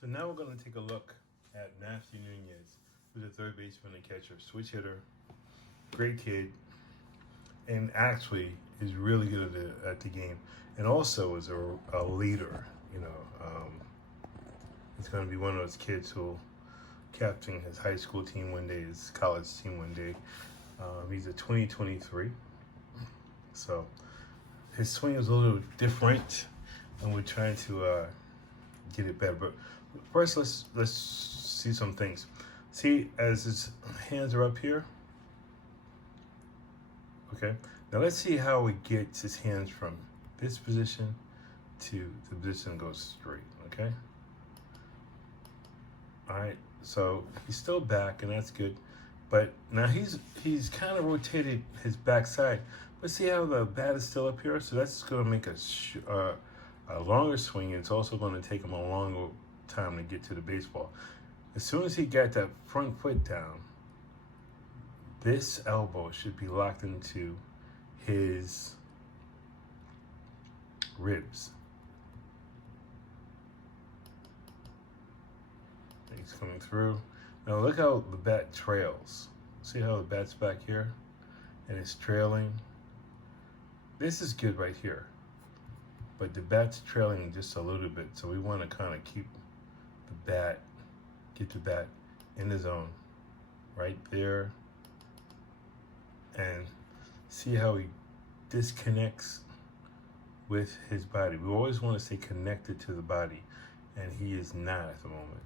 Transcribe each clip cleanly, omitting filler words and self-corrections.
So now we're going to take a look at Matthew Nunez, who's a third baseman and catcher, switch hitter, great kid, and actually is really good at the game, and also is a leader. He's going to be one of those kids who'll captain his high school team one day, his college team one day. He's a 2023, so his swing is a little different, and we're trying to get it better. But first, let's see some things. See, as his hands are up here. Okay. Now let's see how he gets his hands from this position to the position that goes straight. Okay. All right. So he's still back, and that's good. But now he's kind of rotated his backside. But see how the bat is still up here? So that's going to make a longer swing. It's also going to take him a longer time to get to the baseball. As soon as he got that front foot down, this elbow should be locked into his ribs. He's coming through. Now look how the bat trails. See how the bat's back here? And it's trailing. This is good right here. But the bat's trailing just a little bit. So we want to kind of keep the bat, get the bat in the zone. Right there. And see how he disconnects with his body. We always want to stay connected to the body. And he is not at the moment.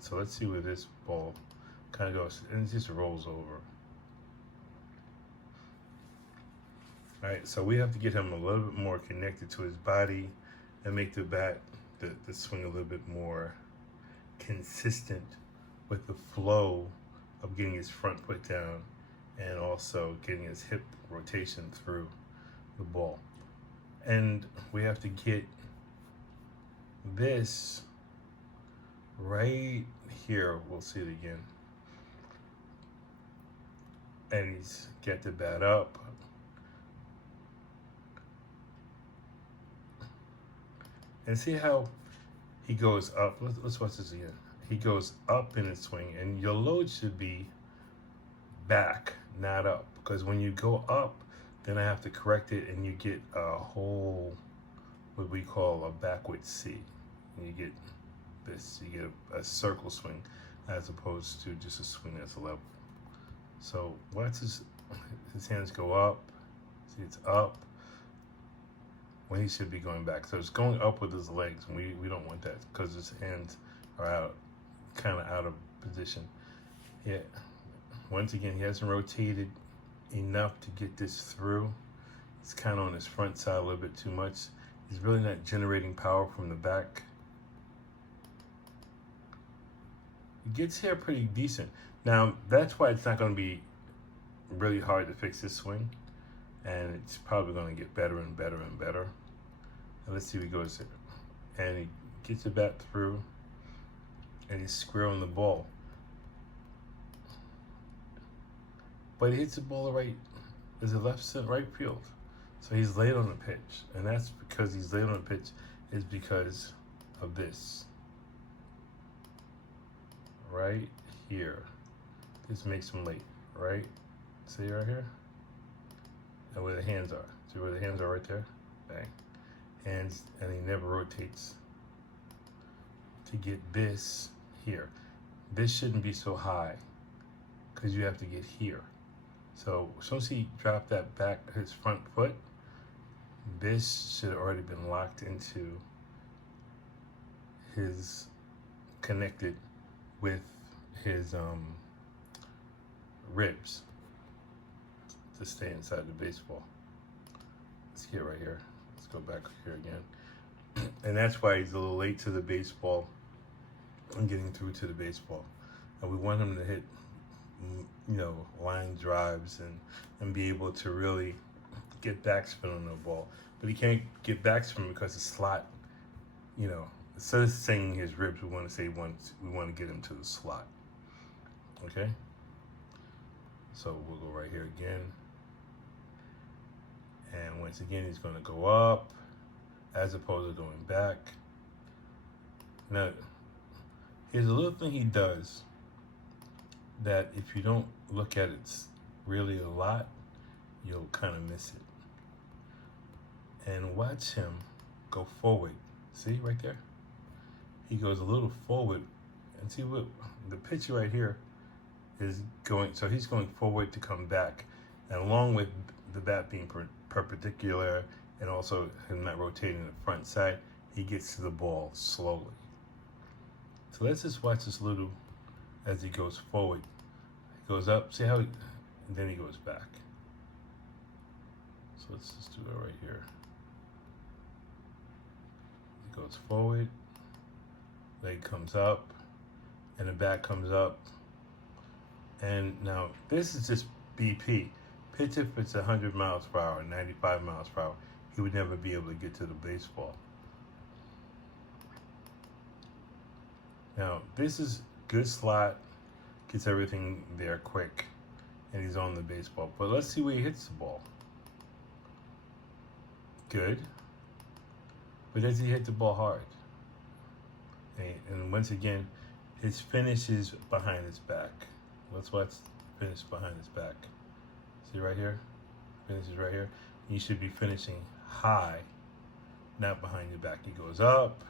So let's see where this ball kind of goes. And it just rolls over. All right, so we have to get him a little bit more connected to his body and make the bat, the swing a little bit more consistent with the flow of getting his front foot down and also getting his hip rotation through the ball. And we have to get this right here. We'll see it again. And he's get the bat up. And see how he goes up. Let's watch this again. He goes up in his swing, and your load should be back, not up. Because when you go up, then I have to correct it, and you get a whole, what we call a backward C. And you get this, you get a circle swing, as opposed to just a swing that's level. So watch his hands go up. See, it's up. When he should be going back. So it's going up with his legs, and we don't want that because his hands are out, kind of out of position. Yeah. Once again, he hasn't rotated enough to get this through. It's kind of on his front side a little bit too much. He's really not generating power from the back. He gets here pretty decent. Now, that's why it's not going to be really hard to fix this swing. And it's probably going to get better and better and better. And let's see if he goes there. And he gets the bat through. And he's squaring the ball. But he hits the ball right. Is it left, center, right field? So he's late on the pitch. And that's because he's late on the pitch is because of this. Right here. This makes him late. Right? See right here? And where the hands are. See where the hands are right there? Bang. Hands, and he never rotates to get this here. This shouldn't be so high because you have to get here. So as soon as he dropped that back, his front foot, this should have already been locked into his, connected with his ribs to stay inside the baseball. Let's get right here. Let's go back here again. And that's why he's a little late to the baseball and getting through to the baseball. And we want him to hit, line drives and be able to really get backspin on the ball. But he can't get backspin because the slot, instead of saying his ribs, we want to say we want to get him to the slot. Okay? So we'll go right here again. And once again, he's going to go up as opposed to going back. Now, Here's a little thing he does that if you don't look at it really a lot, you'll kind of miss it. And watch him go forward. See right there? He goes a little forward, and see what the picture right here is going. So he's going forward to come back, and along with the bat being perpendicular and also him not rotating the front side, he gets to the ball slowly. So let's just watch this little as he goes forward. He goes up, see how, and then he goes back. So let's just do it right here. He goes forward, leg comes up, and the back comes up. And now this is just BP. Pitch if it's 100 miles per hour, 95 miles per hour, he would never be able to get to the baseball. Now, this is good slot, gets everything there quick, and he's on the baseball. But let's see where he hits the ball. Good. But does he hit the ball hard? And once again, his finish is behind his back. Let's watch finish behind his back. See right here? Finish is right here. You should be finishing high, not behind your back. He goes up.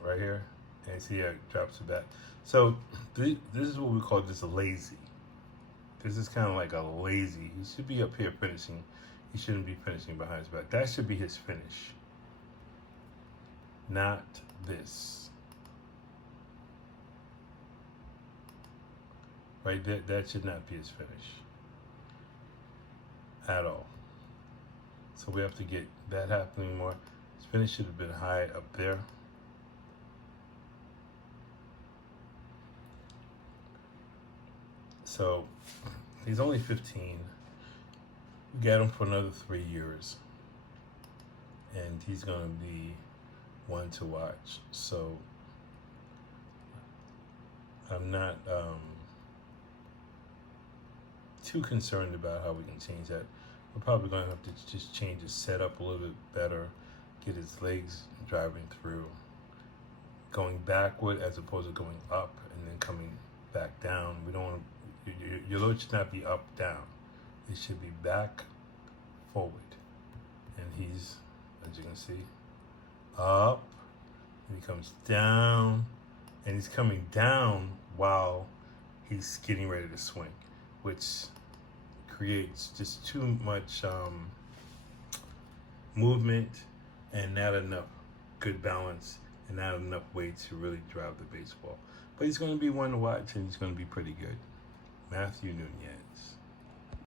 Right here, and see how it drops it back. So this is what we call just lazy. This is kind of like a lazy. He should be up here finishing. He shouldn't be finishing behind his back. That should be his finish, not this. Right, that should not be his finish at all. So we have to get that happening more. His finish should have been high up there. So he's only 15. We got him for another 3 years, and he's going to be one to watch. So I'm not too concerned about how we can change that. We're probably going to have to just change his setup a little bit better, get his legs driving through, going backward as opposed to going up and then coming back down. We don't want to. Your load should not be up, down. It should be back, forward. And he's, as you can see, up, and he comes down, and he's coming down while he's getting ready to swing, which creates just too much movement and not enough good balance and not enough weight to really drive the baseball. But he's going to be one to watch, and he's going to be pretty good. Matthew Nunez.